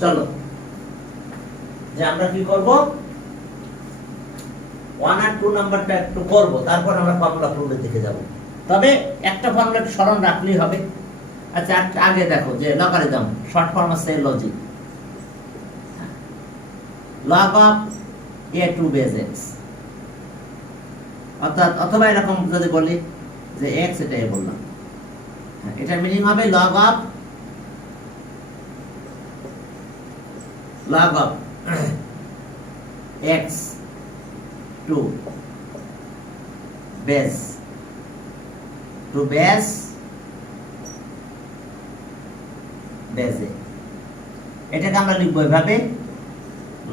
চলো যে আমরা কি করব 1 আর 2 নাম্বারটা একটু করব, তারপর আমরা ফর্মুলা প্রুফের দিকে যাব। তবে একটা ফর্মুলা একটু স্মরণ রাখলেই হবে। আচ্ছা আগে দেখো যে লগারিদম শর্ট ফর্ম আছে logic, log of a2 base x, অর্থাৎ অথবা এরকম যদি বলি যে x, এটাই বললাম, এটার মিনিং হবে log of x to base a, এটাকে আমরা লিখবো এভাবে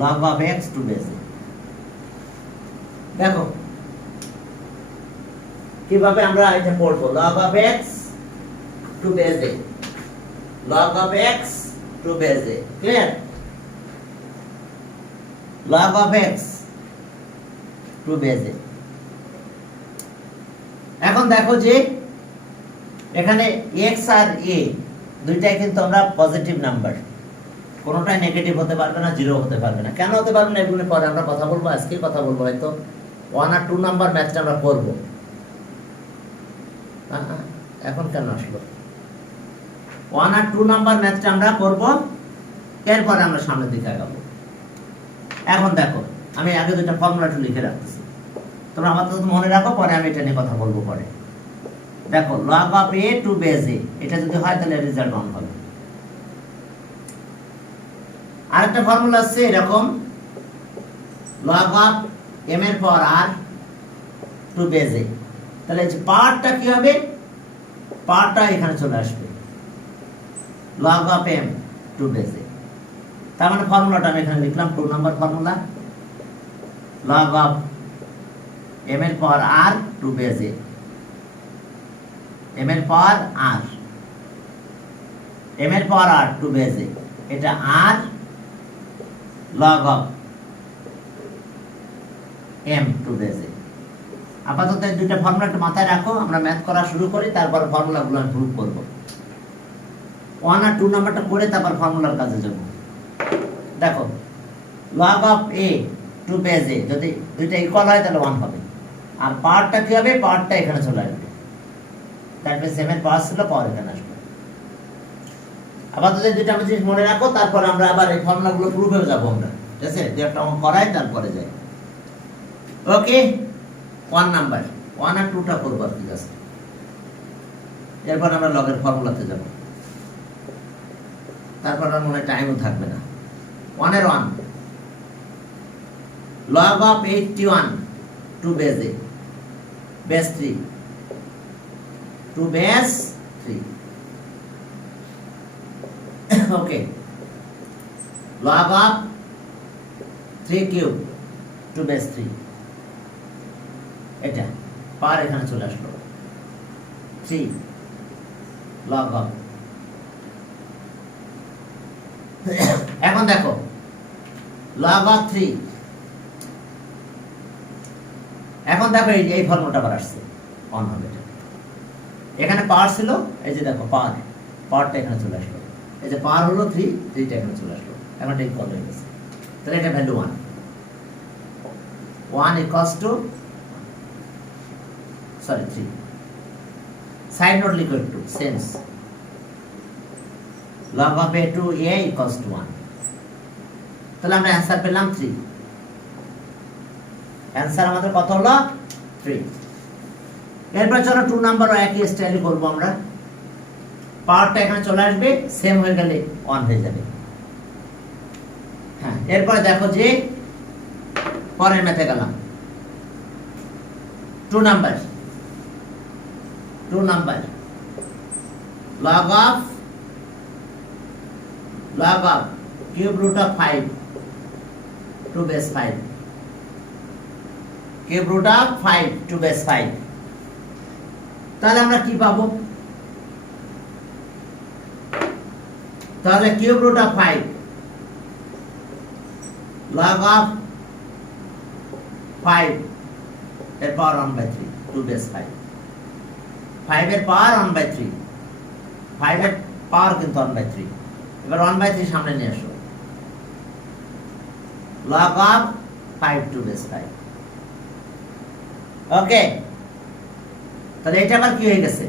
log of x to base a। দেখো কিভাবে আমরা এটা পড়বো, log of x to base a, log of x to base a, clear? log of x to base a। এখন দেখো যে এখানে x আর a দুইটাই কিন্তু আমরা পজিটিভ নাম্বার, কোনোটাই নেগেটিভ হতে পারবে না, জিরো হতে পারবে না। কেন হতে পারবে না এগুলো পরে আমরা কথা বলবো, আজকে কথা বলবো। হয়তো 1 আর 2 নাম্বার ম্যাথটা আমরা করব। এখন কেন আসলো? 1 আর 2 নাম্বার ম্যাথটা আমরা করব, এরপরে আমরা সামনের দিকে আগাবো। এখন দেখো আমি আগে দুটো ফর্মুলাটা লিখে রাখতেছি, তোমরা আমার তো মনে রাখো, পরে আমি এটা নিয়ে কথা বলবো পরে। দেখো log of a to base a, এটা যদি হয় তাহলে রেজাল্ট 1 হবে। আরেকটা ফর্মুলা আছে এরকম, log of m এর পাওয়ার r to base a, তাহলে এই যে পাওয়ারটা কি হবে, পাওয়ারটা এখানে চলে আসবে log of m to base a। তার মানে ফর্মুলাটা আমি এখানে লিখলাম 2 number formula, log of m এর পাওয়ার r to base a, m এর পাওয়ার r, m এর পাওয়ার r to base a, এটা r log of m to base a। আপাতত এই দুটো ফর্মুলাটা মাথায় রাখো, আমরা ম্যাথ করা শুরু করি, তারপর ফর্মুলাগুলো আমি প্রুফ করব। 1 আর 2 নাম্বারটা করে তারপর ফর্মুলার কাজে যাব। দেখো log of a to base a যদি দুইটা ইকুয়াল হয় তাহলে 1 হবে, আর পাওয়ারটা কি হবে, পাওয়ারটা এখানে চলে আসবে, দ্যাট মিন্স m এর পাওয়ার ছিল, পাওয়ার এখানে আসবে। আপাতত দুইটা আমি জিনিস মনে রাখো, তারপর আমরা আবার এই ফর্মুলাগুলো প্রুফে যাব আমরা, ঠিক আছে? যে একটা অঙ্ক করাই তারপরে যাই। ওকে 1 নাম্বার 1 আর 2টা করব, ঠিক আছে? এরপর আমরা লগের ফর্মুলাতে যাব, তারপর আর মনে টাইমও থাকবে না। 1 এর 1 log of 81 to base a, base 3 to base 3, okay, log of 3 cube to base 3, এটা পাওয়ার এখানে চলে আসলো 3 log of। এখন দেখো log of 3, এখন দেখো এই ফর্মুলাটা আবার আসছে 1 হবে। এখানে পাওয়ার ছিল, এই যে দেখো পাওয়ারটা এখানে চলে আসলো, এই যে পাওয়ার হলো 3, 3টা এখানে চলে আসলো, এখন এটা ইকুয়াল হয়ে গেছে, তাহলে এটা value 1 equals to 3, side note লিখো একটু, sense log of a to a equals to 1, তাহলে আমরা অ্যান্সার পেলাম 3। অ্যান্সার আমাদের কত হলো 3। এরপর চলো 2 নাম্বারও একই স্টাইলে করবো আমরা, পাওয়ারটা এখানে চলে আসবে, সেম হয়ে গেলে 1 হয়ে যাবে। হ্যাঁ, এরপর দেখো যে পরের ম্যাথে গেলাম, 2 number log of cube root of 5 to base 5, cube root of 5 to base 5, তাহলে আমরা কি পাবো? তাহলে cube root of 5 log of 5 এর পাওয়ার 1/3 to base 5, 5 এর পাওয়ার 1/3, 5 এর পাওয়ার কিন্তু 1/3, এবার 1/3 সামনে নিয়ে আসো, log of 5 to base 5. ওকে, তাহলে এটা আবার কি হয়ে গেছে?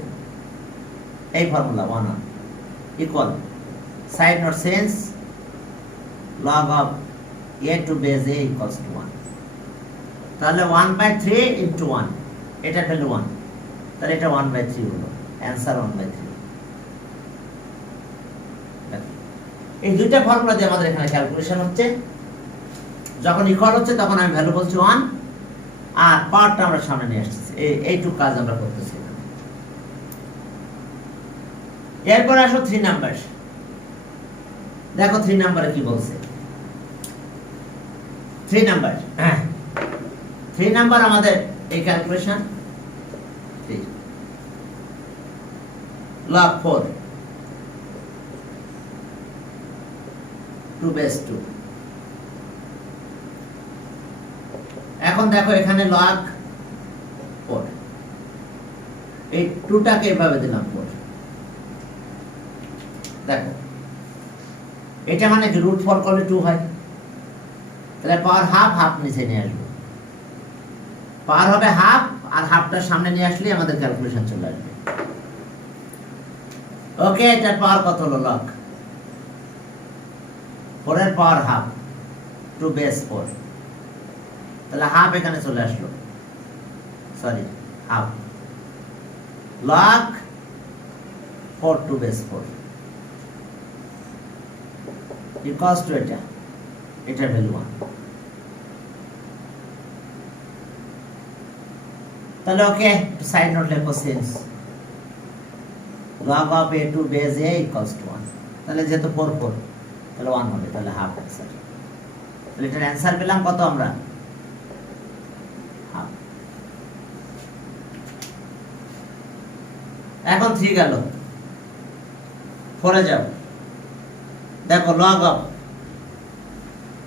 এই formula 1 equal side not sense log of a to base a equals to 1. তাহলে 1/3 into 1, এটা ভ্যালু 1, তাহলে এটা 1/3 হলো, অ্যান্সার 1/3। এই দুইটা ফর্মুলা দিয়ে আমাদের এখানে ক্যালকুলেশন হচ্ছে। যখন ইকুয়াল হচ্ছে তখন আমি ভ্যালু বলছি 1, আর পাওয়ারটা আমরা সামনে নিয়ে আসছি। এইটুকু কাজ আমরা করতেছি। এরপর আসো 3 নাম্বার। দেখো 3 নাম্বারে কি বলছে। 3 নাম্বার, 3 নাম্বার আমাদের এই ক্যালকুলেশন log 4 2 base 2। এখন দেখো এখানে log 4, এই 2টাকে এভাবে দিলাম 4। দেখো এটা মানে কি রুট 4 করলে 2 হয়, তাহলে পাওয়ার হাফ নিচে নিয়ে আসবে, পাওয়ার হবে হাফ, আর হাফটা সামনে নিয়ে আসলে আমাদের ক্যালকুলেশন চলে আসবে। ওকে, এটার পাওয়ার কত হলো? log 4 এর পাওয়ার হাফ 2 base 4, তাহলে হাফ এখানে চলে আসলো, sorry half log 4 2 base 4 equals to এটার ভ্যালু 1। তাহলে ওকে, সাইড নোট লেখো sense log of a to base a equals to 1। তাহলে যেহেতু 4 4, তাহলে 1 হবে, তাহলে হাফ অ্যান্সার। তাহলে এটার অ্যান্সার পেলাম কত আমরা? হাফ। এখন 3 গেল, 4 এ যাও। দেখো log of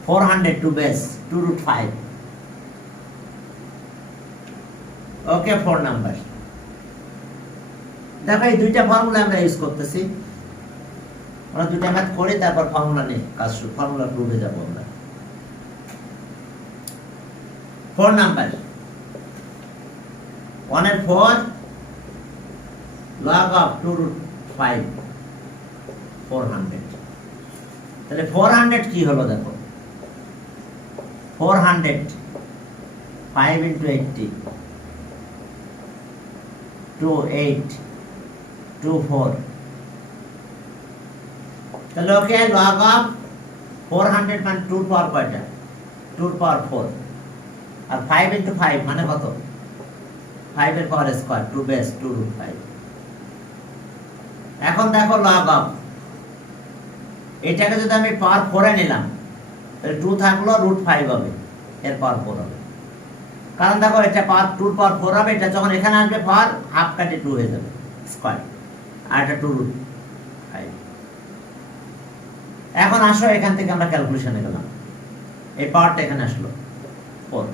400 to base 2 root 5। Okay, 4 number. দেখো এই দুইটা ফর্মুলা আমরা ইউজ করতেছি। আমরা দুইটা ম্যাথ করে তারপর ফর্মুলা নিয়ে কাজ শুরু, ফর্মুলা প্রুভে যাব আমরা। 4 নাম্বার 1 এর 4 log of 2 root 5 400। তাহলে 400 কি হলো? দেখো 400 5 into 80 2 8 2 4। তাহলে ওকে, log of 400 মানে 2 পাওয়ার কয়টা? 2 পাওয়ার 4, আর 5 into 5 মানে কত? 5 এর পাওয়ার স্কয়ার 2 base 2 root 5। এখন দেখো log of এটাকে যদি আমি পাওয়ার 4 এ নিলাম, তাহলে 2 থাকলো, রুট 5 হবে, এর পাওয়ার 4 হবে। কারণ দেখো এটা পাওয়ার 2 পাওয়ার 4 হবে, এটা যখন এখানে আসবে পাওয়ার হাফ কাটে 2 হয়ে যাবে স্কয়ার, আর এটা 2 রুট 5। এখন আসো এখান থেকে আমরা ক্যালকুলেশনে গেলাম, এই পাওয়ারটা এখানে আসলো 4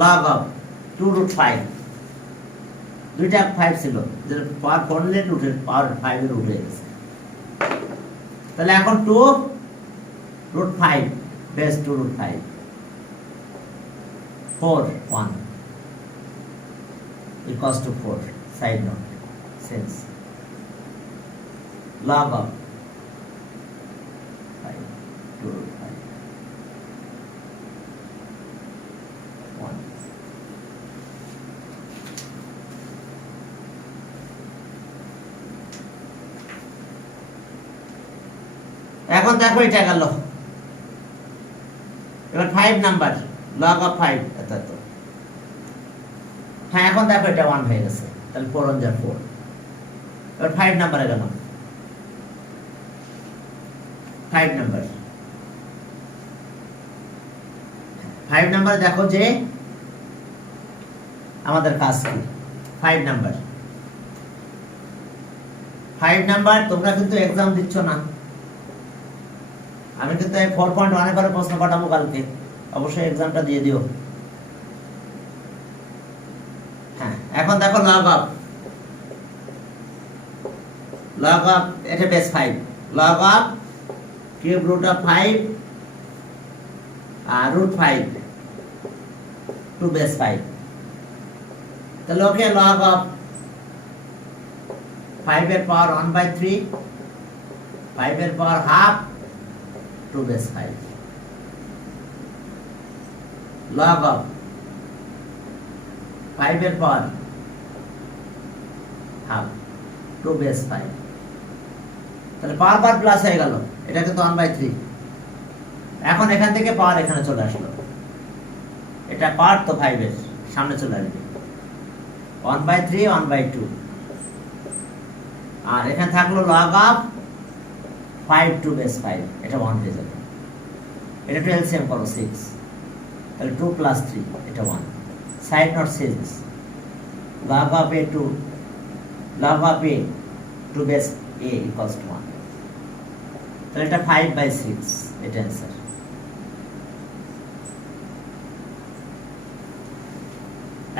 log of 2 root 5। দুইটা 5 ছিল, যে পাওয়ার 4 নিলে রুটের পাওয়ার 5 এর উঠে গেছে। তাহলে এখন 2 root 5 base 2 root 5 4 1 equals to 4। Side note, sense log of 5 2 root 5 1। এখন দেখো এটা গেল। এবার 5 নাম্বার log of 5 এত। হ্যাঁ, এখন দেখো এটা 1 হয়ে গেছে, তাহলে 4 on 4। এবার 5 নাম্বারে গেলাম। 5 নাম্বার 5 নাম্বার দেখো যে আমাদের কাজ কি। 5 নাম্বার 5 নাম্বার তোমরা কিন্তু এক্সাম দিচ্ছ না, আমি কিন্তু 4.1 এবারে প্রশ্ন পাঠাবো কালকে, অবশ্যই এক্সামটা দিয়ে দিও। হ্যাঁ, এখন দেখো log of এটা base 5 log of cube root of 5 আর রুট 5 টু বেস 5 তাহলে ওকে লগ অফ 5 এর পাওয়ার 1/3 5 এর power half to base 5 log of 5 এর পাওয়ার হাফ টু বেস 5 তাহলে পাওয়ার পাওয়ার প্লাস হয়ে গেল, এটা কিন্তু 1/3। এখন এখান থেকে পাওয়ার এখানে চলে আসলো, এটা পাওয়ার তো 5 এর সামনে চলে আসবে 1/3 1/2 আর এখানে থাকলো log of 5 টু বেস 5, এটা 1 হয়ে যাবে। এটা টু এলসিএম করো 6, তাহলে 2 প্লাস 3 এটা 1, side not 6 log of a to base a equals to 1, তাহলে এটা 5/6 এটা অ্যান্সার।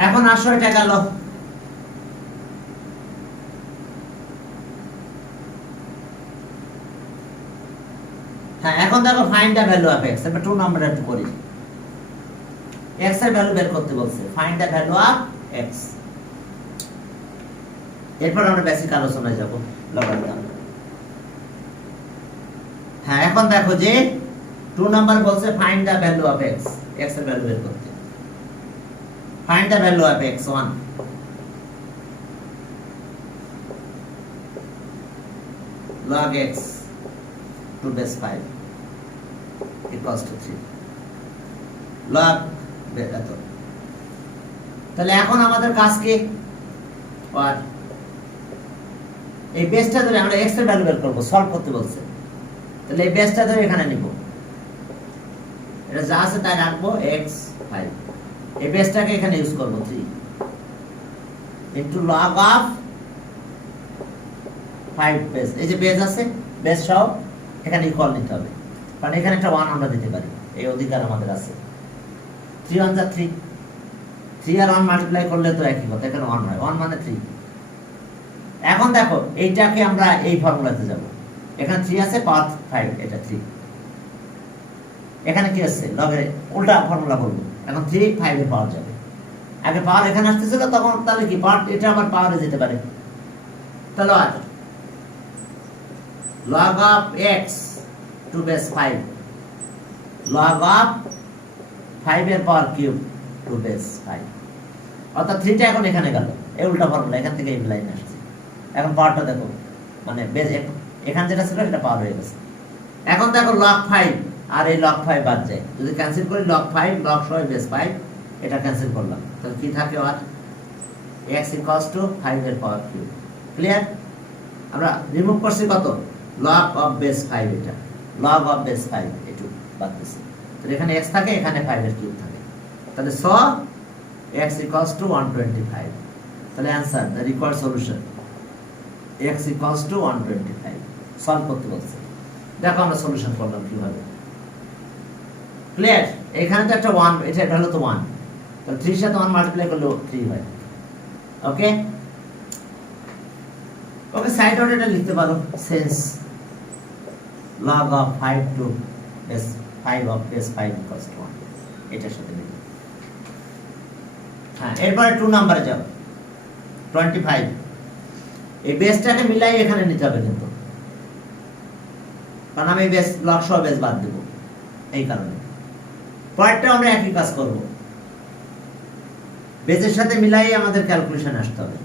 এখন আসো এটা গেল। হ্যাঁ, এখন দেখো find the value of x, আমরা 2 নাম্বারটা একটু করি। x এর ভ্যালু বের করতে বলছে, find the value of x। এরপর আমরা বেসিক আলোচনায় যাব লগারিদম। হ্যাঁ, এখন দেখো যে 2 নাম্বার বলছে find the value of x, x এর ভ্যালু বের করতে। Find the value of x 1 log x to base 5 equals to 3 log এত। তাহলে এখন আমাদের কাজ কি, আর এই বেসটা ধরে আমরা x এর ভ্যালু বের করব, সলভ করতে বলছে। তাহলে এই বেসটা ধরে এখানে নিব, এটা যা আছে তাই রাখবো x 5, এই বেসটাকে এখানে ইউজ করব 3 ইনটু log of 5 বেস। এই যে বেস আছে, বেস সব এখানে ইকুয়াল নিতে হবে, কারণ এখানে একটা 1 আমরা দিতে পারি, এই অধিকার আমাদের আছে। 3 1 যা 3, 3 আর 1 মাল্টিপ্লাই করলে তো একই কথা, এখানে 1 হয়, 1 মানে 3। এখন দেখো এইটাকে আমরা এই ফর্মুলাতে যাব, এখানে 3 আছে, পাওয়ার 5 এটা 3, এখানে কি আছে লগের উল্টা ফর্মুলা বলবো। এখন 3 5 এর পাওয়ার যাবে, আগে পাওয়ার এখানে আসতেছিল তখন, তাহলে কি পাওয়ার এটা আবার পাওয়ারে যেতে পারে। তাহলে আর log of x to base 5 log of 5 এর পাওয়ার কিউব টু বেস 5, অর্থাৎ 3টা এখন এখানে গেল, এই উল্টা ফর্মুলা এখান থেকে এই লাইন আসছে। এখন পাওয়ারটা দেখো, মানে বেস এখানে যেটা ছিল এটা পাওয়ার হয়ে গেছে। এখন দেখো log 5 আর এই log 5 বাদ যায়, যদি ক্যান্সেল করি log 5 log সহ বেস 5 এটা ক্যান্সেল করলাম, তাহলে কি থাকে আর x equals to 5 এর পাওয়ার কিউব। ক্লিয়ার? আমরা রিমুভ করছি কত, log of base 5, এটা log of base 5 একটু বাদ দিছি, তাহলে এখানে x থাকে, এখানে 5 এর কিউব থাকে, তাহলে সো x equals to 125। তাহলে answer the required solution x equals to 125 solve করতে বলছে। দেখো আমরা সলিউশন করলাম কিভাবে। ক্লিয়ার? এখানে তো একটা 1, এটা হলো তো 1, তাহলে 3 এর সাথে 1 মাল্টিপ্লাই করলে 3 হয়। ওকে ওকে, সাইড নোট এটা লিখতে পারো, sense log of 5 to base 5 of base 5 equals to 1, এটার সাথে লিখো। হ্যাঁ, এরপরে 2 নাম্বারে যাও, 25। এই বেসটাকে মিলাই এখানে নিতে হবে কিন্তু, কারণ আমি বেস লগ সহ বেস বাদ দেব, এই কারণে। পরেরটা আমরা একই কাজ করব, বেসের সাথে মিলাই আমাদের ক্যালকুলেশন আসতে হবে।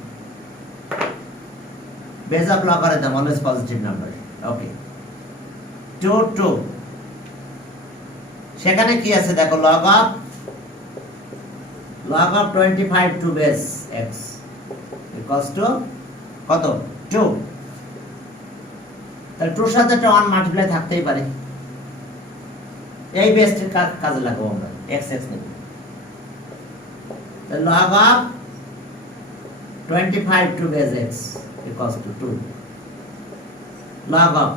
Base of logarithm always positive number. Okay, 2 2 সেখানে কি আছে দেখো, log of 25 to base x equals to কত, 2। তাহলে 2 এর সাথে একটা 1 মাল্টিপ্লাই থাকতেই পারে, এই বেসটির কাজে লাগাবো আমরা, x x নেব। তাহলে log of 25 to base x equals to 2 log of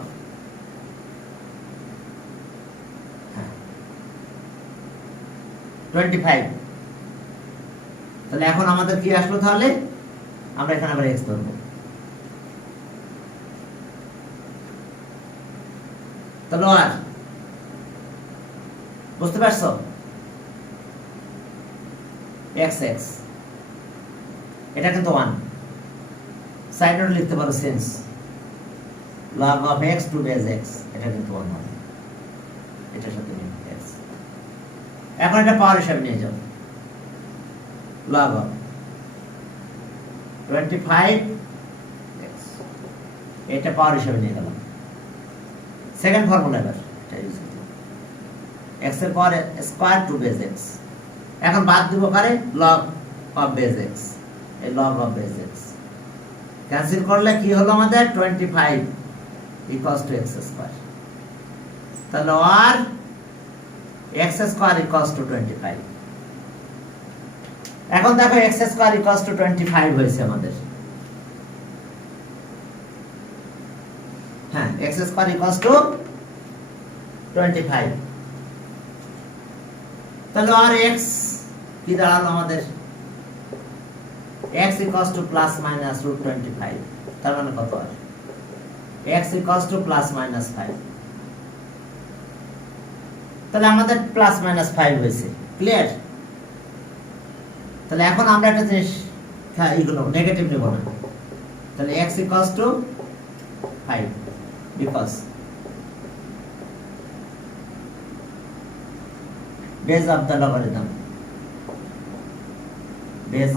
25। তাহলে এখন আমাদের কি আসলো, তাহলে আমরা এখানে আবার x ধরবো। তাহলে আর বুঝতে পারছো এক্স এক্স এটা কিন্তু 1 সাইড নোট লিখতে পারো sense log of x to base x এটা কিন্তু 1 হবে এটার সাথে মিল x এখন এটা পাওয়ার হিসাবে নিয়ে যাও log of 25 x এটা পাওয়ার হিসাবে নিয়ে গেলাম সেকেন্ড ফর্মুলা এবার এটা ইউজ করতে x এর পাওয়ার স্কয়ার টু বেস x এখন বাদ দিব কারে log of base x এই log of base x cancel করলে কি হলো আমাদের 25 equals to x square তাহলে আর x square equals to 25 এখন দেখো x square equals to 25 হয়েছে আমাদের হ্যাঁ x square equals to 25 তাহলে আর x কি দাঁড়ালো আমাদের x equals to plus minus root 25 তার মানে কত হয় x equals to plus minus 5 তাহলে আমাদের plus minus 5 হয়েছে ক্লিয়ার তাহলে এখন আমরা একটা জিনিস হ্যাঁ এগুলো নেগেটিভ নেব না তাহলে x equals to 5 because base of the logarithm is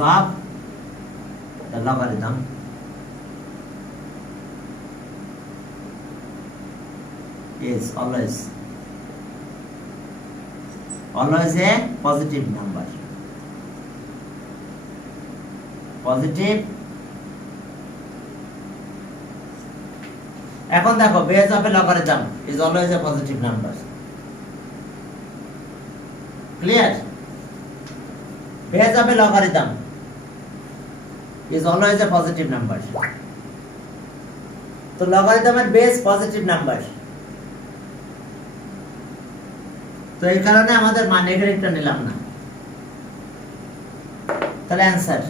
always a positive number এখন দেখো base of a logarithm is always a positive number clear base of a logarithm is always a positive number তো লগারিদমের base positive number তো এই কারণে আমাদের মান নেগেটিভটা নিলাম না তাহলে आंसर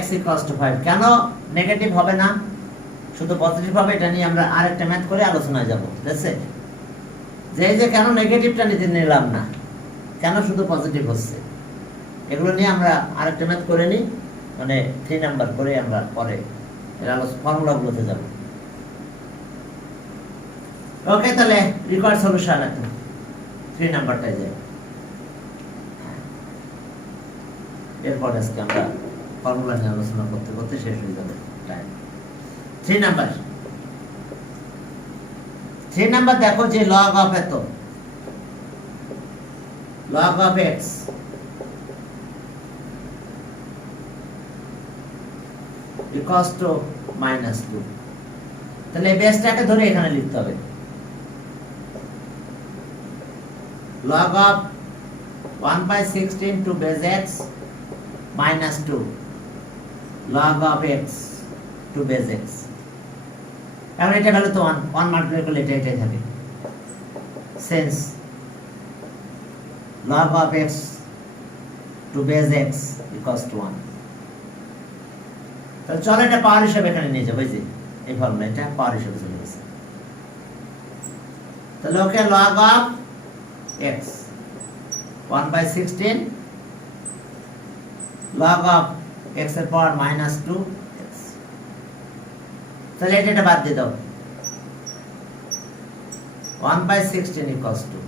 x = 5 কেন নেগেটিভ হবে না শুধু পজিটিভ হবে এটা নিয়ে আমরা আরেকটা ম্যাথ করে আলোচনায় যাব দেখছে যে কেন নেগেটিভটা নিতে নিলাম না কেন শুধু পজিটিভ হচ্ছে এগুলো নিয়ে আমরা আরেকটা ম্যাথ করে নি মানে 3 নাম্বার করে আমরা পরে এর ফর্মুলাগুলোতে যাব ওকে তাহলে রিকোয়ার্ড সলিউশন একদম 3 নাম্বারটাই যায় এরপর আজকে আমরা ফর্মুলা নিয়ে আলোচনা করতে করতে শেষ হয়ে যাবে টাইম 3 নাম্বার দেখো যে log of এত log of x equals to -2 তাহলে বেসটাকে ধরে এখানে লিখতে হবে log of 1/16 to base x -2 log of x to base x এখন এটা ভ্যালু তো 1 মাল্টিপ্লাই করলে এটাই থাকে since log of x to base x equals to 1 তাহলে চলো এটা পাওয়ার হিসাবে এখানে নিয়ে যাবো এই যে এই ফর্মুলা এটা পাওয়ার হিসাবে চলে গেছে তাহলে ওকে log of x 1/16 log of x এর পাওয়ার -2 x তাহলে এটা বাদ দিয়ে দাও 1/16 equals to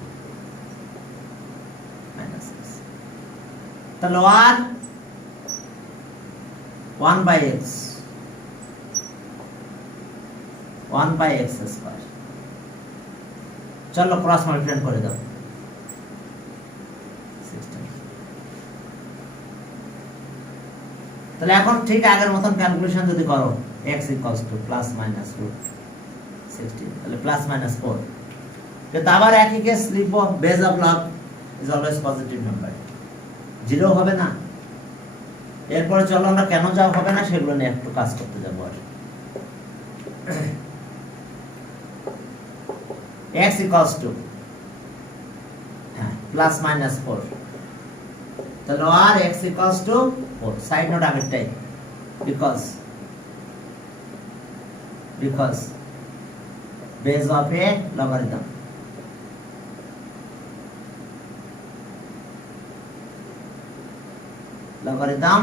-6 তাহলে আর 1/x 1/x স্কয়ার চলো ক্রস মাল্টিপ্লাই করে দাও 16 তাহলে এখন ঠিক আগের মতন ক্যালকুলেশন যদি করো x equals to plus minus root 16 তাহলে plus minus 4 কিন্তু আবার একই কেস লিখবো base of log is always positive number 0 হবে না এরপরে চলো আমরা কেন যাও হবে না সেগুলো নিয়ে একটু কাজ করতে যাব আর x equals to plus minus 4 তাহলে আর x equals to 4 side note আগেরটাই because base of a logarithm. Logarithm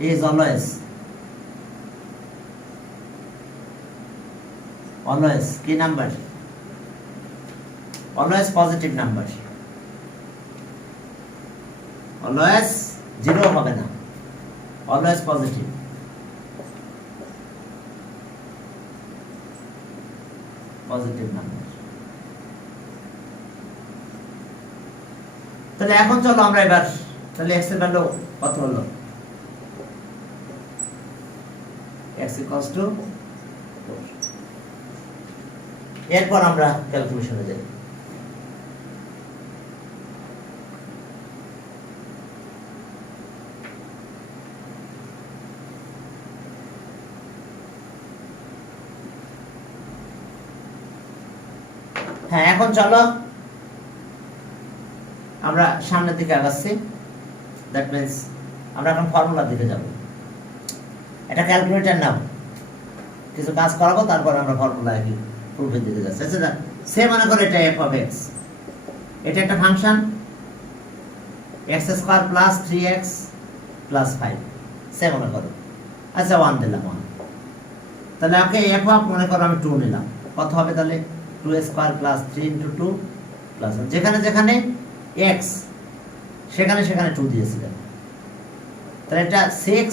is always key number, always positive number, always zero হবে না, always positive. Positive number. তাহলে এখন চলো আমরা এবার তাহলে x এর ভ্যালু কত হলো? x equals to 4. এরপর আমরা ক্যালকুলেশনে যাই। হ্যাঁ, এখন চলো আমরা সামনের দিকে আগাচ্ছি। দ্যাট মিন্স আমরা এখন ফর্মুলার দিকে যাব। এটা ক্যালকুলেটর নাও, কিছু কাজ করাবো, তারপর আমরা ফর্মুলা কি প্রুফের দিকে যাচ্ছি। আচ্ছা, সে মনে করো এটা f of x, এটা একটা function x square plus 3x plus 5, সে মনে করো। আচ্ছা, 1 দিলাম 1। তাহলে ওকে f অফ মনে করো আমি 2 নিলাম, কত হবে তাহলে? 2 স্কয়ার প্লাস 3 × 2 প্লাস 1, যেখানে যেখানে x সেখানে সেখানে 2 দিয়েছিলাম। তাহলে এটা 6,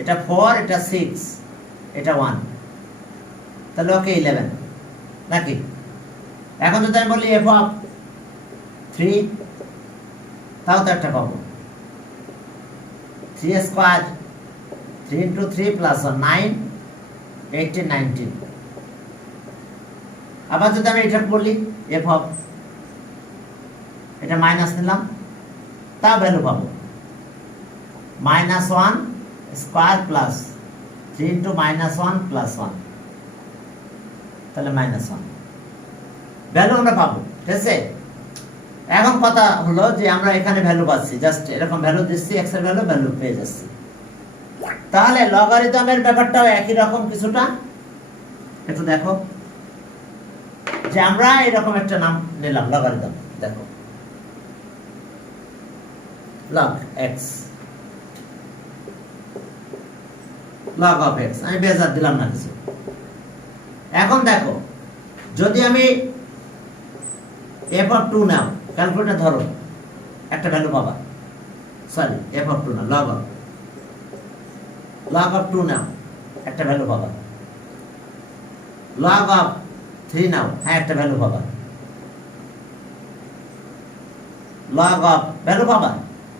এটা 4, এটা 6, এটা 1, তাহলে ওকে 11 নাকি? এখন যদি আমি বলি f অফ 3, তাও তো একটা পাবো। 3 স্কয়ার 3 × 3 প্লাস 1, 9, 18, 19। আবার যদি আমি এটা বলি f অফ, এটা মাইনাস নিলাম, তা ভ্যালু পাবো -1 স্কয়ার প্লাস 3 × -1 প্লাস 1, তাহলে -1 ভ্যালু আমরা পাবো। ঠিক আছে, এখন কথা হলো যে আমরা এখানে ভ্যালু পাচ্ছি, জাস্ট এরকম ভ্যালু দিচ্ছি, x এর ভ্যালু পেয়ে যাচ্ছি। তাহলে লগারিদমের ব্যাপারটাও একই রকম কিছুটা। একটু দেখো যে আমরা এরকম একটা নাম নিলাম লগারিদম। দেখো log x, log of x, আমি বেজার দিলাম না কিছু। এখন দেখো যদি আমি f of 2 নাও, ক্যালকুলেটর ধরো, একটা ভ্যালু পাবা। সরি, f of 2 না, log of 2 নাও, একটা ভ্যালু পাবা। log of 3 নাও, হ্যাঁ একটা ভ্যালু পাবা। log of ভ্যালু পাবা,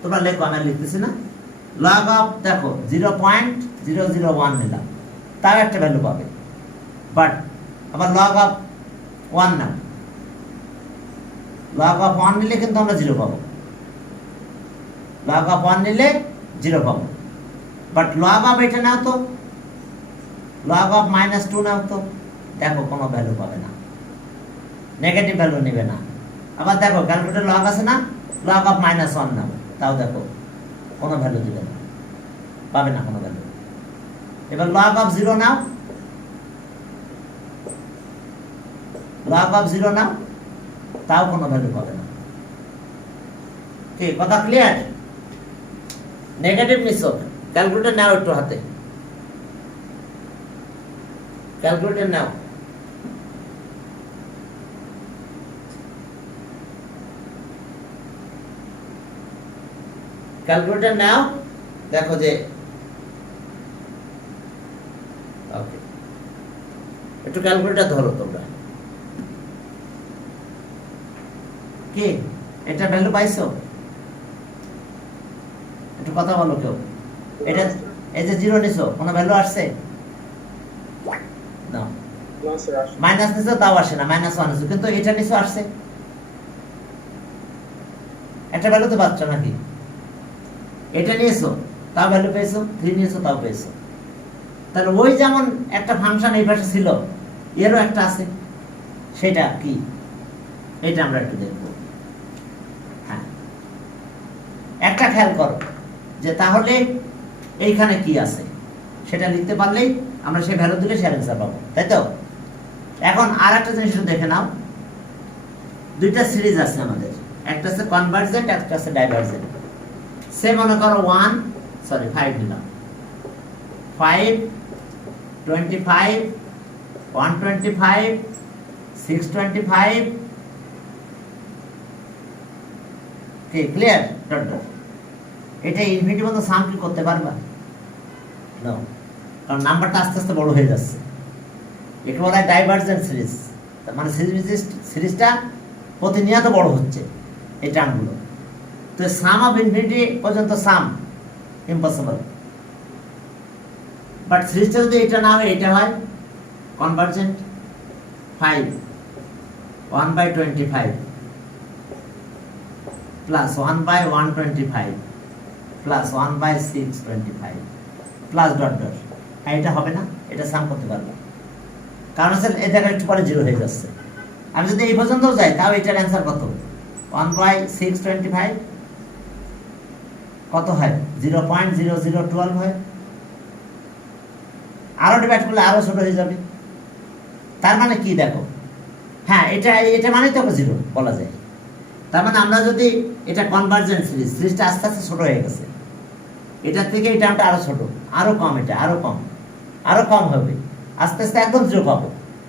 তোমরা লেখো, আমি লিখতেছি না। log of দেখো 0.001 নিলাম, তাও একটা ভ্যালু পাবে। বাট আবার log of 1 now, log of 1 নিলে কিন্তু আমরা 0 পাবো। log of 1 নিলে 0 পাবো। বাট log of এটা নাও তো, log of -2 নাও তো, দেখো কোনো ভ্যালু পাবে না, নেগেটিভ ভ্যালু নেবে না। আবার দেখো ক্যালকুলেটর log আছে না, log of -1 নাও, তাও দেখো কোনো ভ্যালু দিবে না, পাবে না কোনো ভ্যালু। এবার log of 0 now, log of 0 নাও, তাও কোনো ভ্যালু পাবে না। কি কথা ক্লিয়ার? নেগেটিভ নিছো, ক্যালকুলেটর নাও একটু হাতে, ক্যালকুলেটর নাও। ক্যালকুলেটর নাও, দেখো যে ওকে, একটু ক্যালকুলেটর ধরো তোমরা। কি এটা ভ্যালু পাইছো? একটু কথা বলো কেউ। এটা এই যে 0 নিছো, কোনো ভ্যালু আসছে না? মাইনাস নিছো, তাও আসে না। -1 নিছো, কিন্তু এটা নিছো, আসছে। একটা ভ্যালু তো পাচ্ছ নাকি? এটা নিয়েছো, তাও ভ্যালু পেয়েছো, 3 নিয়েছো, তাও পেয়েছো। তাহলে ওই যেমন একটা ফাংশন এই পাশে ছিল, এরও একটা আছে, সেটা কি? এটা আমরা একটু দেখব। হ্যাঁ, একটা খেয়াল করো যে তাহলে এইখানে কি আছে সেটা লিখতে পারলেই আমরা সেই ভ্যালু দিলে সে অ্যান্সার পাবো, তাই তো? এখন আর একটা জিনিস দেখে নাও, দুইটা সিরিজ আছে আমাদের, একটা আছে কনভার্জেন্ট, একটা আছে ডাইভার্জেন্ট। সে মনে করো 5 নিলাম, 5, 25, 125, 625, কি ক্লিয়ার? এটা ইনফিনিটি মতো সাম কি করতে পারবা? না, কারণ নাম্বারটা আস্তে আস্তে বড় হয়ে যাচ্ছে। এটা বলা হয় ডাইভার্জেন্ট সিরিজ, তার মানে সিরিজটা প্রতিনিয়ত বড় হচ্ছে এই টার্মগুলো। তো সাম অফ ইনফিনিটি পর্যন্ত সাম ইম্পসিবল, বাট সিরিজটা যদি এটা না হয়, এটা হয় convergent. 5 1/25 plus 1/125 plus 1/625 plus dot dot, এটা হবে না, এটা সাম করতে পারবো, কারণ হচ্ছে এই জায়গায় একটু পরে 0 হয়ে যাচ্ছে। আমি যদি এই পর্যন্তও যাই, তাও এটার অ্যান্সার কত? 1/625 কত হয়? 0.0012 হয়। আরো ডিভাইড করলে আরো ছোট হয়ে যাবে। তার মানে কি দেখো, হ্যাঁ এটা মানে তো 0 বলা যায়। তার মানে আমরা যদি এটা কনভার্জেন্ট সিরিজটা আস্তে আস্তে ছোট হয়ে গেছে, এটার থেকে এই টার্মটা আরো ছোট, আরো কম, এটা আরো কম হবে, আস্তে আস্তে একদম 0 পাবো।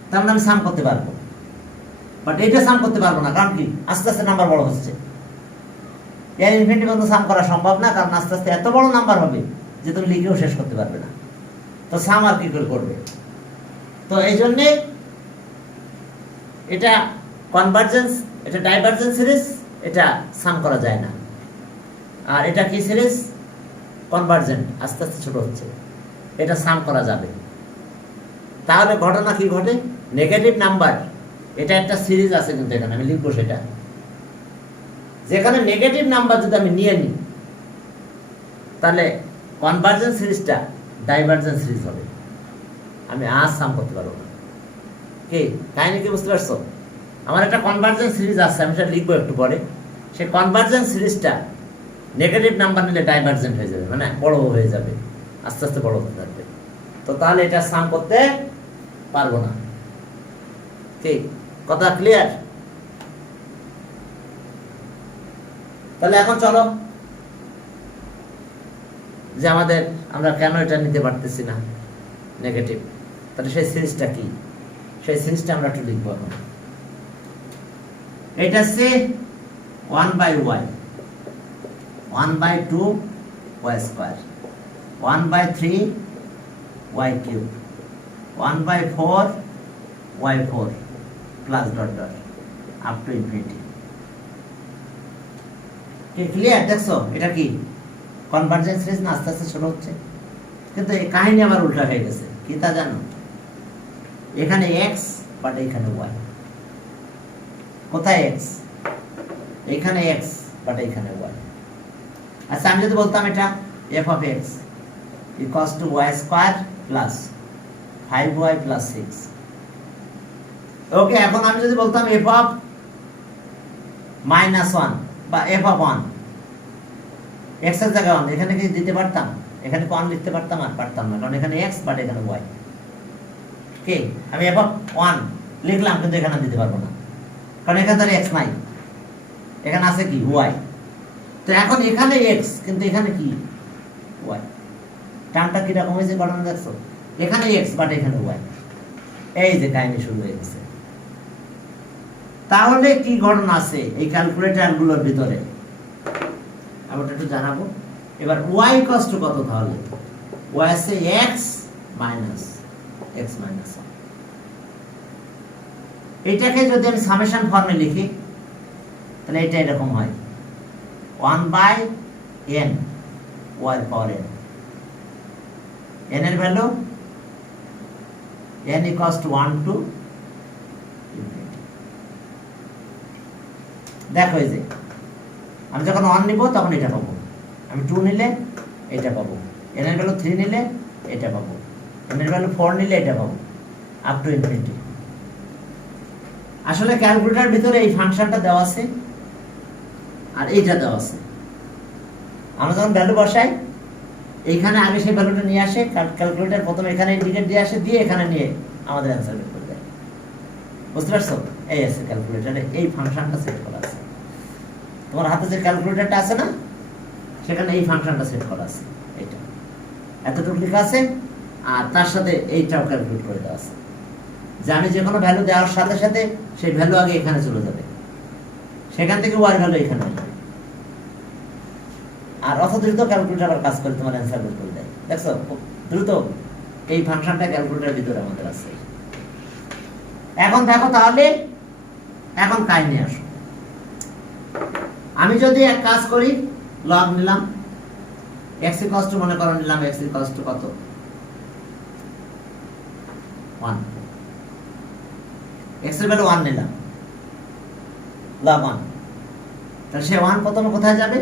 তার মানে আমি সাম করতে পারবো, বাট এটা সাম করতে পারবো না, কারণ কি আস্তে আস্তে নাম্বার বড় হচ্ছে। এর ইনফিনিটি পর্যন্ত সাম করা সম্ভব না, কারণ আস্তে আস্তে এত বড় নাম্বার হবে যে তুমি লিখেও শেষ করতে পারবে না। তো সাম আর কি করে করবে? তো এই জন্যে এটা কনভার্জেন্স, এটা ডাইভার্জেন্স সিরিজ, এটা সাম করা যায় না। আর এটা কি সিরিজ? কনভার্জেন্ট, আস্তে আস্তে ছোট হচ্ছে, এটা সাম করা যাবে। তাহলে ঘটনা কি ঘটে? নেগেটিভ নাম্বার, এটা একটা সিরিজ আছে কিন্তু এখানে আমি লিখবো সেটা, যেখানে নেগেটিভ নাম্বার যদি আমি নিয়ে নিই, তাহলে কনভার্জেন্স সিরিজটা ডাইভার্জেন্স সিরিজ হবে, আমি আর সাম করতে পারবো না। কি কাহিনী কি বুঝতে পারছো? আমার একটা কনভার্জেন্স সিরিজ আছে, আমি সেটা লিখবো একটু পরে। সেই কনভার্জেন্স সিরিজটা নেগেটিভ নাম্বার নিলে ডাইভার্জেন্ট হয়ে যাবে, মানে বড় হয়ে যাবে, আস্তে আস্তে বড় হতে থাকবে। তো তাহলে এটা সাম করতে পারবো না। ঠিক কথা ক্লিয়ার? তাহলে এখন চলো যে আমরা কেন এটা নিতে পারতেছি না নেগেটিভ, তাহলে সেই সিরিজটা কি, সেই সিরিজটা আমরা একটু লিখবো এখন। এটা হচ্ছে 1/y, 1/2 y square, 1/3 y cube, 1/4 y4 plus dot dot up to infinity. কি ক্লিয়ার? দেখছো এটা কি কনভার্জেন্স সিরিজ না? আস্তে আস্তে ছোট হচ্ছে, কিন্তু এই কাহিনী আবার উল্টা হয়ে গেছে। কি তা জানো? এখানে x বাট এখানে y। কোথায় x? এখানে x বাট এখানে y। আচ্ছা আমি যদি বলতাম এটা f of x equals to y square plus 5y plus 6, ওকে। এখন আমি যদি বলতাম f of -1 বা f of 1, x এর জায়গায় 1, এখানে কি দিতে পারতাম? এখানে কি 1 লিখতে পারতাম? আর পারতাম না, কারণ এখানে x বাট এখানে y। কি আমি f of 1 লিখলাম, কিন্তু এখানে দিতে পারবো না, কারণ এখানে তার x নাই, এখানে আছে কি y। তো এখন এখানে x, কিন্তু এখানে কি y। টার্মটা কি রকম হয়েছে ঘটনা দেখছো? এখানে x বাট এখানে y। এই যে কাহিনী শুরু হয়ে গেছে। তাহলে কি ঘটনা আছে এই ক্যালকুলেটর গুলোর ভিতরে আমি একটু জানাবো। এবার y কষ্ট কত? তাহলে y আছে x minus x minus 1। এটাকে যদি আমি সামেশন ফর্মে লিখি, তাহলে এটা এরকম হয় 1/n y এর পাওয়ার n। n এর value n equals to 1 to infinity। দেখো এই যে আমি যখন 1 নিব তখন এটা পাবো, আমি 2 নিলে এটা পাবো, n এর ভ্যালু 3 নিলে এটা পাবো, n এর ভ্যালু 4 নিলে এটা পাবো, আপ টু ইনফিনিটি। আসলে ক্যালকুলেটর ভিতরে এই ফাংশনটা দেওয়া আছে আর এইটা দেওয়া আছে। আমরা যখন ভ্যালু বসাই এইখানে আগে সেই ভ্যালুটা নিয়ে আসে, ক্যালকুলেটর প্রথমে এখানে ইন্ডিকেট দিয়ে আসে, দিয়ে এখানে নিয়ে আমাদের অ্যান্সার বের করে দেয়। বুঝতে পারছো? এই আছে ক্যালকুলেটরে এই ফাংশনটা সেট করা আছে। তোমার হাতে যে ক্যালকুলেটরটা আছে না, সেখানে এই ফাংশনটা সেট করা আছে। এইটা এতটুকু লেখা আছে, আর তার সাথে এইটাও ক্যালকুলেট করে দেওয়া আছে, যে আমি যে কোনো ভ্যালু দেওয়ার সাথে সাথে সেই ভ্যালু আগে এখানে চলে যাবে, সেখান থেকে ওয়ার ভ্যালু এখানে আসবে। আর অত দ্রুত ক্যালকুলেটর আবার কাজ করে তোমার অ্যান্সার বের করে দেয়। দেখছো খুব দ্রুত এই ফাংশনটা ক্যালকুলেটরের ভিতরে আমাদের আছে। এখন দেখো তাহলে, এখন কাহিনী আসো। আমি যদি এক কাজ করি, লগ নিলাম, এক্স ইকুয়ালস টু মনে করো নিলাম এক্স ইকুয়ালস টু কত 1, এক্স এর ভ্যালু 1 নিলাম, লগ 1, তাহলে সে 1 প্রথমে কোথায় যাবে?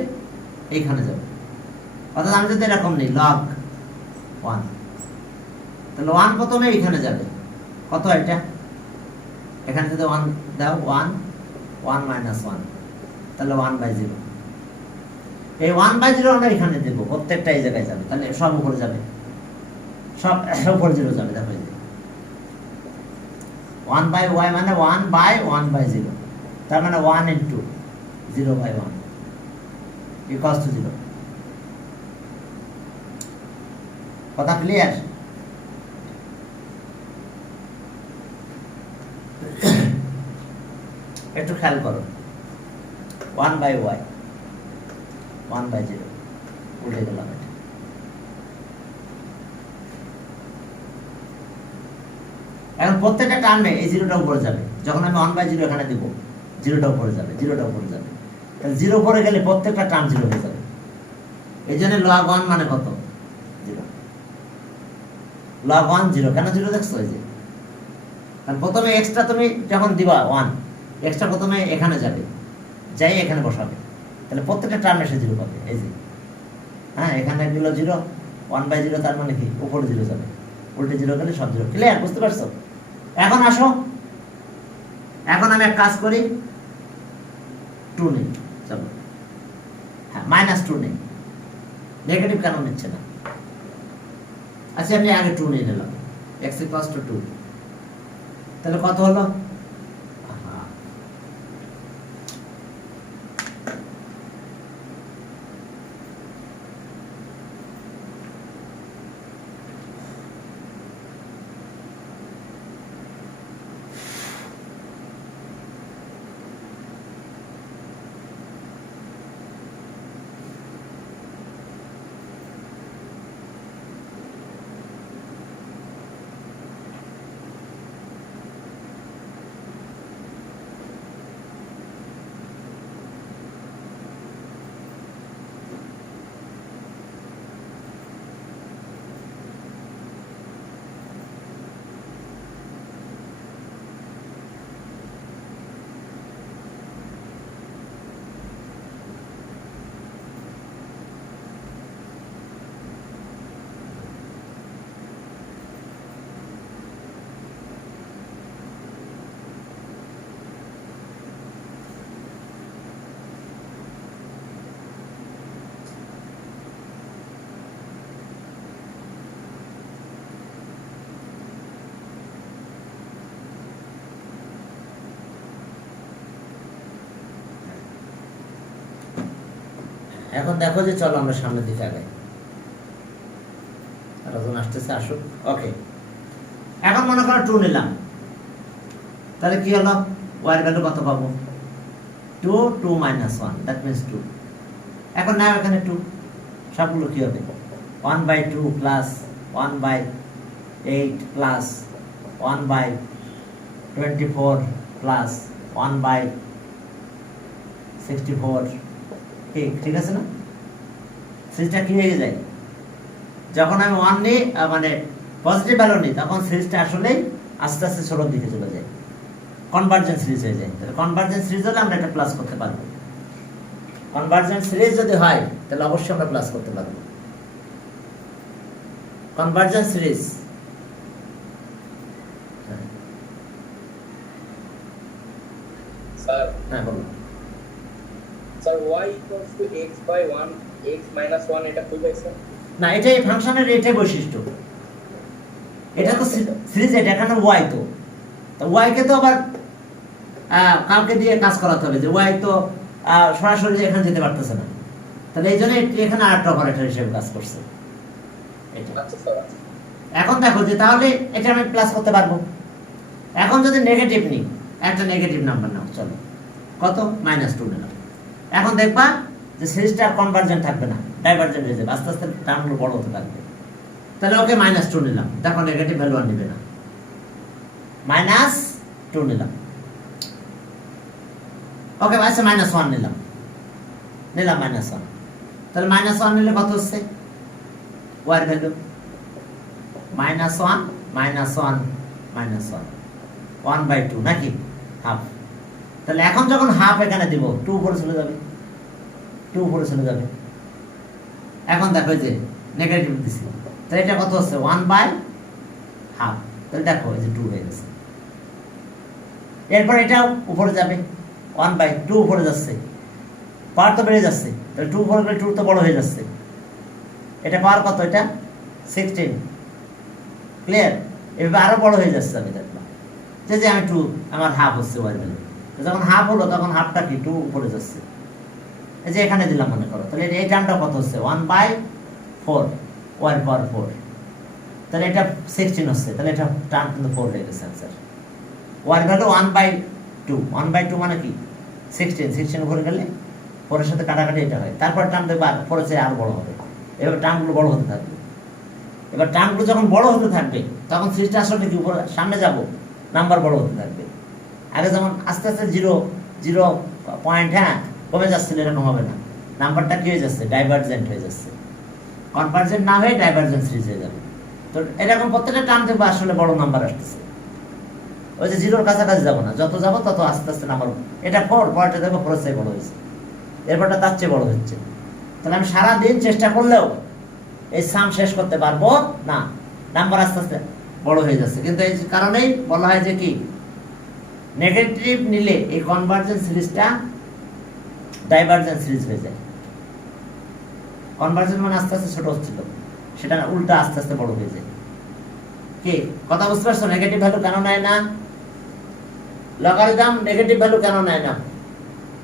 এইখানে যাবে। অর্থাৎ আমি যদি এরকম নিই লগ 1, তাহলে 1 প্রথমে এইখানে যাবে। কত এটা? এখানে যদি 1 দাও, 1 মাইনাস 1, তাহলে 1/0। এই 1/0 আমরা এখানে দেবো, প্রত্যেকটা এই জায়গায় যাবে, তাহলে সব উপরে যাবে, সব উপরে 0 যাবে। দেখো 1/y মানে 1/1/0, তার মানে 1 ইন্টু 0/1 ইকুয়ালস টু 0। কথা ক্লিয়ার? একটু খেয়াল করো, 1/y 1/0 উল্টে গেলাম এটা। এখন প্রত্যেকটা টার্মে এই 0টা উপরে যাবে। যখন আমি 1/0 এখানে দেব, 0টা উপরে যাবে, 0টা উপরে যাবে, তাহলে 0 উপরে গেলে প্রত্যেকটা টার্ম 0 হয়ে যাবে। এই জন্য log 1 মানে কত? 0। log 1 0। কেন 0 দেখছো? এই যে কারণ প্রথমে এক্সট্রা তুমি যখন দিবা 1, এক্সট্রা প্রথমে এখানে যাবে, যাই এখানে বসাবে, তাহলে প্রত্যেকটা টার্মে সে 0 পাবে। এই যে হ্যাঁ, এখানে দিল 0, 1/0, তার মানে কি উপরে 0 যাবে, উল্টে 0 গেলে সব 0। ক্লিয়ার? বুঝতে পারছো? এখন আসো, এখন আমি এক কাজ করি, 2 নিই, চলো, হ্যাঁ -2 নেই, নেগেটিভ কেন নিচ্ছে না? আচ্ছা আমি আগে 2 নিয়ে নিলাম, x ইকুয়ালস টু 2, তাহলে কত হলো? এখন দেখো যে চলো আমরা সামনের দিকে আগাই, আরেকজন আসতেছে, আসুক। ওকে, এখন মনে করো 2 নিলাম, তাহলে কি হলো? y এর ভ্যালু কত পাবো? 2 মাইনাস 1, দ্যাট মিন্স 2। এখন না এখানে 2, সবগুলো কি হবে? 1/2 প্লাস 1/8 প্লাস 1/24 প্লাস 1/64। ঠিক আছে না? সিরিজটা কি হয়ে যায়? যখন আমি 1 নিই, মানে পজিটিভ ভ্যালু নিই, তখন সিরিজটা আসলে আস্তে আস্তে ছোটোর দিকে চলে যায়, কনভার্জেন্ট সিরিজ হয়ে যায়। তাহলে কনভার্জেন্ট সিরিজ হলে আমরা এটা প্লাস করতে পারবো। কনভার্জেন্ট সিরিজ যদি হয় তাহলে অবশ্যই আমরা প্লাস করতে পারবো। কনভার্জেন্ট সিরিজ, স্যার হ্যাঁ বলো। Sir y equals to x by 1 x minus 1 এটা কি পাইছেন? না, এটাই ফাংশনের এটাই বৈশিষ্ট্য। এটা তো সিরিজ, এটা এখানে ওয়াই, তো ওয়াই কে তো আবার কাউকে দিয়ে কাজ করাতে হবে, যে ওয়াই তো সরাসরি এখানে যেতে পারতেছে না, তাহলে এই জন্য এখানে আরেকটা অপারেটর হিসেবে কাজ করছে। এখন দেখো যে তাহলে এটা আমি প্লাস করতে পারবো। এখন যদি নেগেটিভ নিই, একটা নেগেটিভ নাম্বার নাও, চলো কত, -2 নিলাম। এখন দেখবা যে সিরিজটা কনভার্জেন্ট থাকবে না, ডাইভার্জেন্ট হয়ে যাবে, আস্তে আস্তে টার্মগুলো বড় হতে থাকবে। তাহলে ওকে -2 নিলাম, দেখো নেগেটিভ ভ্যালু আর নিবে না, -2 নিলাম। ওকে, আচ্ছা -1 নিলাম -1। তাহলে -1 নিলে কত হচ্ছে ওয়ার ভ্যালু? -1 -1 1/2 নাকি হাফ। তাহলে এখন যখন হাফ এখানে দিব, 2 উপরে চলে যাবে, 2 উপরে চলে যাবে। এখন দেখো যে নেগেটিভ দিছি, তাহলে এটা কত হচ্ছে 1/2। তাহলে দেখো এই যে 2 হয়ে গেছে। এরপর এটাও উপরে যাবে, 1/2 উপরে যাচ্ছে, পাওয়ার তো বেড়ে যাচ্ছে, তাহলে 2 উপরে গেলে 2 তো বড় হয়ে যাচ্ছে। এটা পাওয়ার কত? এটা 16, ক্লিয়ার? এভাবে আরো বড় হয়ে যাচ্ছে। আমি দেখলাম যে আমি 2, আমার হাফ হচ্ছে ওয়াই ভ্যালু। যখন হাফ হলো তখন হাফটা কি 2 উপরে যাচ্ছে, এই যে এখানে দিলাম মনে করো। তাহলে এই টার্মটা কত হচ্ছে 1/4, ওয়াই পাওয়ার 4। তাহলে এটা 16 হচ্ছে, তাহলে এটা টার্ম কিন্তু 4 হয়ে গেছে आंसर। ওয়াই ভ্যালু 1/2, 1/2 মানে কি 16 উপরে গেলে 4 এর সাথে কাটাকাটি এটা হয়। তারপর টার্ম দেখবা 4 এর চেয়ে আরো বড় হবে, এবার টার্মগুলো বড় হতে থাকবে। এবার টার্মগুলো যখন বড় হতে থাকবে তখন সিরিজটা আসলে কি উপরে সামনে যাব, নাম্বার বড় হতে থাকবে। আগে যেমন আস্তে আস্তে 0 পয়েন্ট কমে যাচ্ছিল, এরকম হবে না, নাম্বারটা কি হয়ে যাচ্ছে, ডাইভার্জেন্ট হয়ে যাচ্ছে। কনভার্জেন্ট না হয়ে ডাইভার্জেন্ট সিরিজ হয়ে যাবে। তো এরকম প্রত্যেকটা টার্ম দেখবো আসলে বড় নাম্বার আসতেছে। ওই যে 0-র কাছাকাছি যাবো না, যত যাবো তত আস্তে আস্তে নাম্বার, এটা 4, পরেরটা দেখবো 4 এর চেয়ে বড় হয়েছে, এরপরটা তার চেয়ে বড় হচ্ছে। তাহলে আমি সারাদিন চেষ্টা করলেও এই সাম শেষ করতে পারবো না, নাম্বার আস্তে আস্তে বড় হয়ে যাচ্ছে। কিন্তু এই কারণেই বলা হয় যে কি, নেগেটিভ নিলে এই কনভার্জেন্ট সিরিজটা ডাইভার্জেন্ট সিরিজ হয়ে যায়। কনভার্জেন্ট মানে আস্তে আস্তে ছোট হচ্ছিল, সেটা উল্টা আস্তে আস্তে বড় হয়ে যায়। কি কথা বুঝতে পারছো? নেগেটিভ ভ্যালু কেন নেয় না? লগারিদম নেগেটিভ ভ্যালু কেন নেয় না?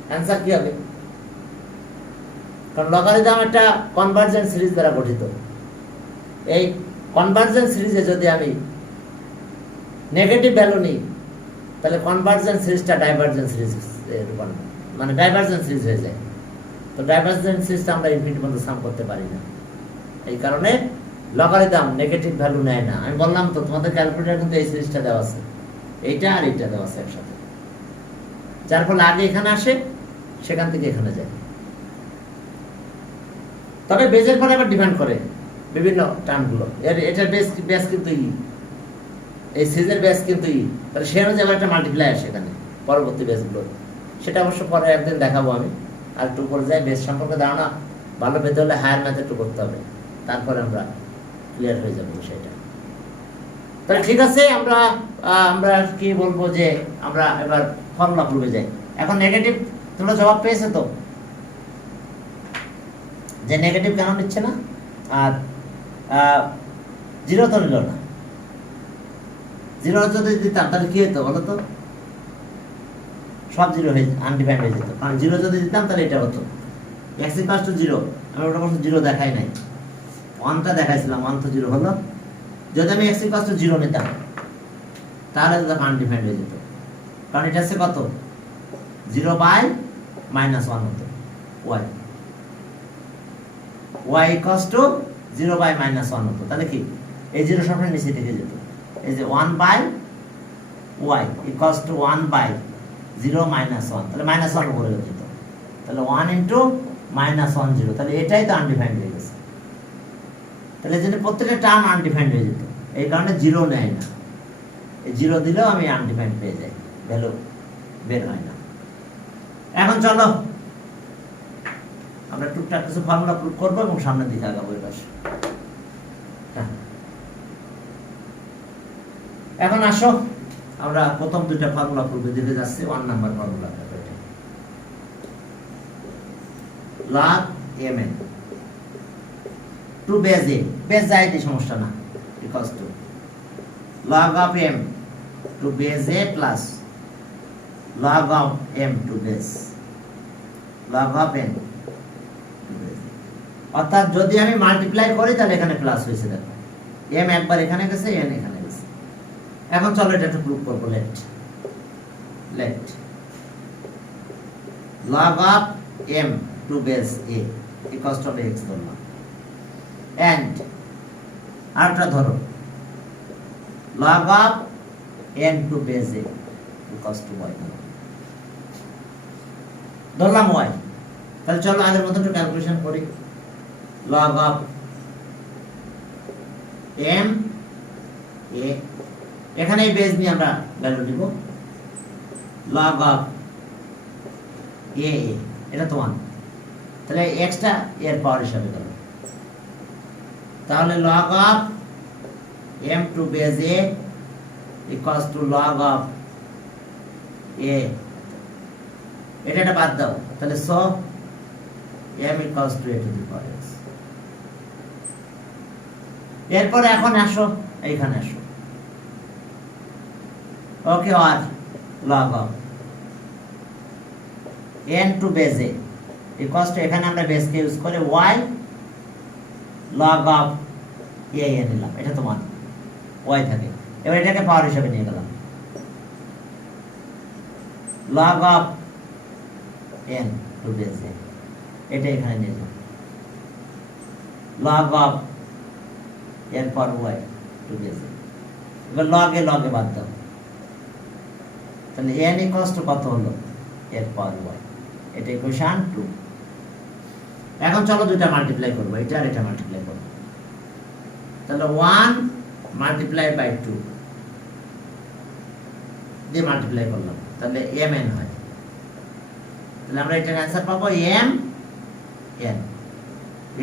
অ্যান্সার কি হবে? কারণ লগারিদম একটা কনভার্জেন্ট সিরিজ দ্বারা গঠিত। এই কনভার্জেন্ট সিরিজে যদি আমি নেগেটিভ ভ্যালু নিই, তাহলে কনভার্জেন্ট সিরিজটা ডাইভার্জেন্ট সিরিজ, মানে ডাইভার্জেন্ট সিরিজ হয়ে যায়। তো ডাইভার্জেন্ট সিরিজটা আমরা ইনফিনিটি পর্যন্ত সাম করতে পারি না। এই কারণে লগারিদম নেগেটিভ ভ্যালু নেয় না। আমি বললাম তো তোমাদের ক্যালকুলেটর কিন্তু এই সিরিজটা দেওয়া আছে, এইটা আর এইটা দেওয়া আছে একসাথে, যার ফলে আগে এখানে আসে, সেখান থেকে এখানে যায়। তবে বেজের পরে আবার ডিপেন্ড করে বিভিন্ন টার্মগুলো। এটার বেস কিন্তু এই সিরিজের বেস কিন্তু তাহলে সে অনুযায়ী আবার একটা মাল্টিপ্লাই আসে এখানে পরবর্তী বেসগুলো। সেটা অবশ্য পরে একদিন দেখাবো আমি। আর একটু করে যাই, বেস সম্পর্কে ধারণা ভালো পেতে হলে হায়ার ম্যাথ একটু করতে হবে, তারপরে আমরা ক্লিয়ার হয়ে যাবো বিষয়টা। তাহলে ঠিক আছে, আমরা কি বলবো যে আমরা এবার ফর্মুলা প্রুফে যাই। এখন নেগেটিভ তোমরা জবাব পেয়েছে তো, যে নেগেটিভ কেন নিচ্ছে না, আর 0 তো নিল না। 0 যদি দিতাম তাহলে কি হতো বলো তো, সব 0 হয়ে আনডিফাইন্ড হয়ে যেত। কারণ 0 যদি দিতাম তাহলে এটা হতো x = 0। আমি ওটা বলছি 0 দেখাই নাই, 1টা দেখাইছিলাম, 1 তো 0 হলো। যদি আমি x = 0 নিতাম তাহলে তো আনডিফাইন্ড হয়ে যেত, কারণ এটা হচ্ছে কত, 0/-1 হতো y, y = 0/-1 হতো। তাহলে কি এই 0 সবসময় নিচে থেকে যেত। এই যে 1/y = 1/0-1, তাহলে -1 উপরে যেত। তাহলে 1 × -1 0, তাহলে এটাই তো আনডিফাইন্ড হয়ে গেছে। তাহলে যদি প্রত্যেকটা টার্ম আনডিফাইন্ড হয়ে যেত, এই কারণে 0 নেয় না। এই 0 দিলেও আমি আনডিফাইন্ড পেয়ে যাই, ভ্যালু বের হয় না। এখন চলো আমরা টুকটাক কিছু ফর্মুলা প্রুফ করবো এবং সামনের দিকে আগাবো। এখন আসো আমরা প্রথম দুইটা ফর্মুলা প্রুফে দিতে যাচ্ছি। 1 number formula, log mn to base a, base যায়নি সমস্যা না, equals to log of m to base a plus log of m to base log of n to base a. অর্থাৎ যদি আমি মাল্টিপ্লাই করি তাহলে এখানে প্লাস হয়েছে, দেখো এম একবার এখানে গেছে, এন এখানে গেছে। এখন চলো এটা একটু প্রুভ করবো। Let log of m to base a equals to x ধরলাম, and আরেকটা ধরো log of n to base a equals to y ধরলাম y। তাহলে চলো আগের মতো একটু ক্যালকুলেশন করি। log of m a, এখানে এই বেস নিয়ে আমরা ভ্যালু দিব, log of a এটা তো 1, তাহলে এক্সটা এর পাওয়ার হিসাবে গেল। তাহলে log of m to base a equals to log of a, এটা বাদ দাও, তাহলে so m equals to a to the power x। এরপর এখন আসো এইখানে আসো, ওকে, আর log of n to base a equals to, এখানে আমরা বেস কে ইউজ করে y log of a নিলাম, এটা তো মান y থাকে। এবার এটাকে পাওয়ার হিসেবে নিয়ে গেলাম, log of n to base a, এটা এখানে নিয়ে যাব, log of n পর y to base a। এবার log এ বাদ দাও, তাহলে n equals to কত হলো, এর পর y, এটা ইকুয়েশন 2। এখন চলো দুইটা মাল্টিপ্লাই করব, এটা আর এটা মাল্টিপ্লাই করব। তাহলে 1 মাল্টিপ্লাই বাই 2 দিয়ে মাল্টিপ্লাই করলাম, তাহলে mn হয়। তাহলে আমরা এটার অ্যানসার পাবো m n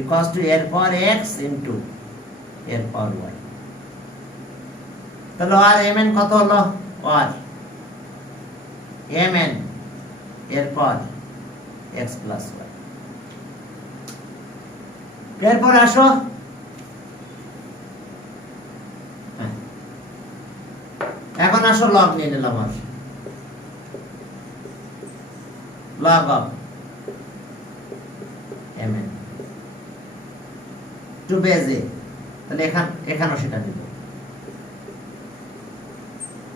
ইকুয়ালস টু এর পর x ইনটু এর পর y। তাহলে আর mn কত হলো, আর mn এরপর x প্লাস y। এরপর আসো এখন আসো লগ নিয়ে নিলাম, আর log of mn to base a, তাহলে এখানেও সেটা দিব,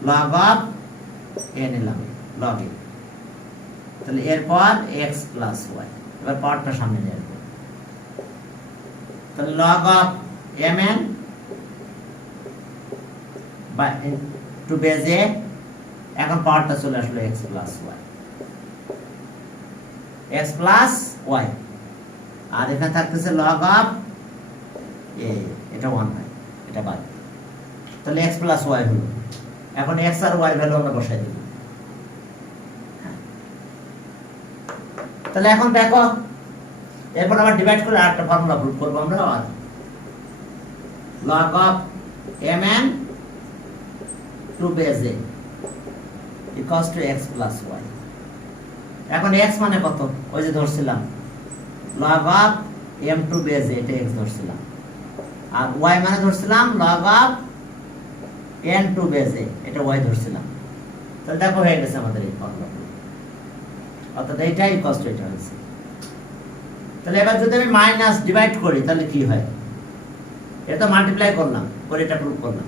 log of a নিলাম, log a, তাহলে এরপর x প্লাস y। এবার পাওয়ারটা সামনে নিয়ে আসবো, তাহলে log of mn by to base a, এখন পাওয়ারটা চলে আসলো x plus y, x plus y, আর এখানে থাকতেছে log of a, এটা 1 হয়, এটা বাদ, তাহলে x প্লাস y হলো। এখন x আর y ভ্যালু আমরা বসাই দিব। তাহলে এখন দেখো, এরপর আবার ডিভাইড করে আরেকটা ফর্মুলা প্রুভ করব আমরা, আর log of mn to base a equals to x plus y। এখন x মানে কত, ওই যে ধরছিলাম log of m to base a, এটা x ধরছিলাম, আর y মানে ধরছিলাম log of n to base a, এটা y ধরছিলাম। তাহলে দেখো হয়ে গেছে আমাদের এই ফর্মুলা, অর্থাৎ এইটাই ইকুয়ালস টু এটা হয়েছে। তাহলে এবার যদি আমি মাইনাস ডিভাইড করি তাহলে কি হয়, এটা তো মাল্টিপ্লাই করলাম, করে এটা প্রুভ করলাম।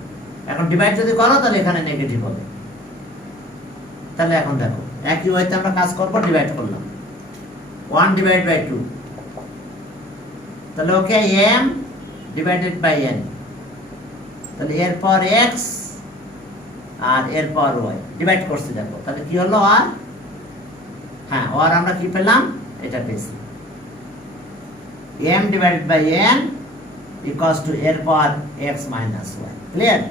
এখন ডিভাইড যদি করো তাহলে এখানে নেগেটিভ হবে। তাহলে এখন দেখো একই ওয়েতে আমরা কাজ করব, ডিভাইড করলাম 1 ডিভাইড বাই 2, তাহলে ওকে m ডিভাইডেড বাই n, তাহলে এরপর x আর এরপর y ডিভাইড করছি, দেখো তাহলে কি হলো, আর হ্যাঁ, আর আমরা কি পেলাম, এটা পেয়েছি m divided by n equals to এরপর x মাইনাস y। ক্লিয়ার?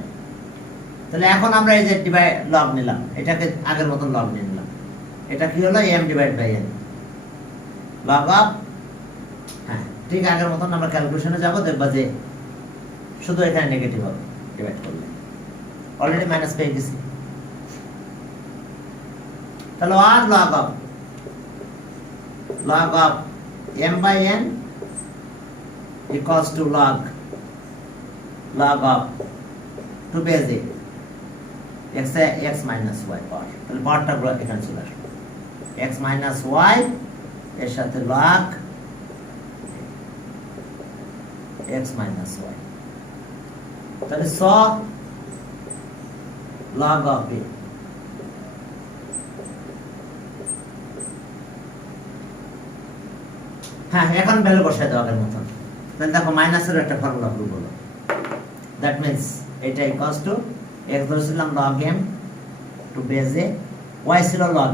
তাহলে এখন আমরা এই যে ডিভাইড লগ নিলাম, এটাকে আগের মতন লগ নিয়ে নিলাম, এটা কি হলো, m divide by n log of, হ্যাঁ ঠিক আগের মতন আমরা ক্যালকুলেশনে যাব, দেখবা যে শুধু এখানে নেগেটিভ হবে ডিভাইড করলে, অলরেডি মাইনাস পেয়ে গেছি। তাহলে আর log of m by n equals to log of 2 base a x minus y পাওয়ার, তাহলে পাওয়ারটা এখানে চলে আসবে x minus y এর সাথে log x minus y, তাহলে log of a, হ্যাঁ এখন ভ্যালু বসাই দাও আগের মতন। তাহলে দেখো মাইনাসের একটা ফর্মুলা প্রুভ হলো, দ্যাট মিন্স এটা ইকুয়ালস টু x ধরেছিলাম log m to base a, y ছিল log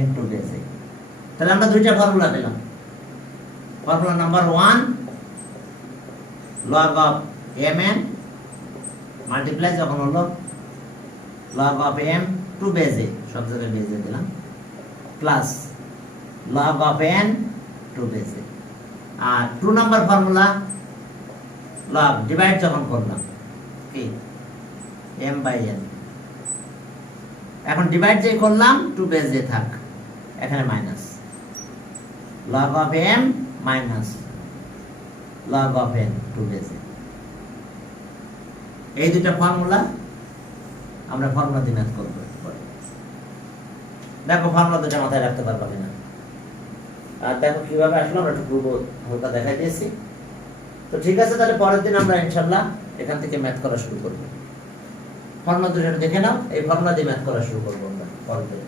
n to base a। তাহলে আমরা দুইটা ফর্মুলা পেলাম। Formula number 1 log of mn multiply যখন হলো log of m to base a, সব জায়গায় বেজ a দিলাম, plus log of n to base a। আর 2 নাম্বার ফর্মুলা log ডিভাইড যখন করলাম কি m বাই n, এখন ডিভাইড যে করলাম টু বেজ a থাক, এখানে minus log of m minus log of n to base a। এই দুটো ফর্মুলা আমরা ফর্মুলা দিয়ে ম্যাথ করব। দেখো ফর্মুলা দুটো মাথায় রাখতে পারবা কিনা, আর দেখো কিভাবে আসলো, আমরা একটু পূর্ব হালকা দেখাই দিয়েছি। তো ঠিক আছে, তাহলে পরের দিন আমরা ইনশাআল্লাহ এখান থেকে ম্যাথ করা শুরু করব। ফর্মুলা দুটো দেখে নাও, এই ফর্মুলা দিয়ে ম্যাথ করা শুরু করব আমরা পরের দিন।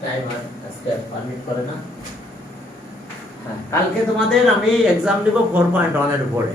টাইম আজকে পারমিট করে না। হ্যাঁ, কালকে তোমাদের আমি এক্সাম দিব 4.1 এর উপরে।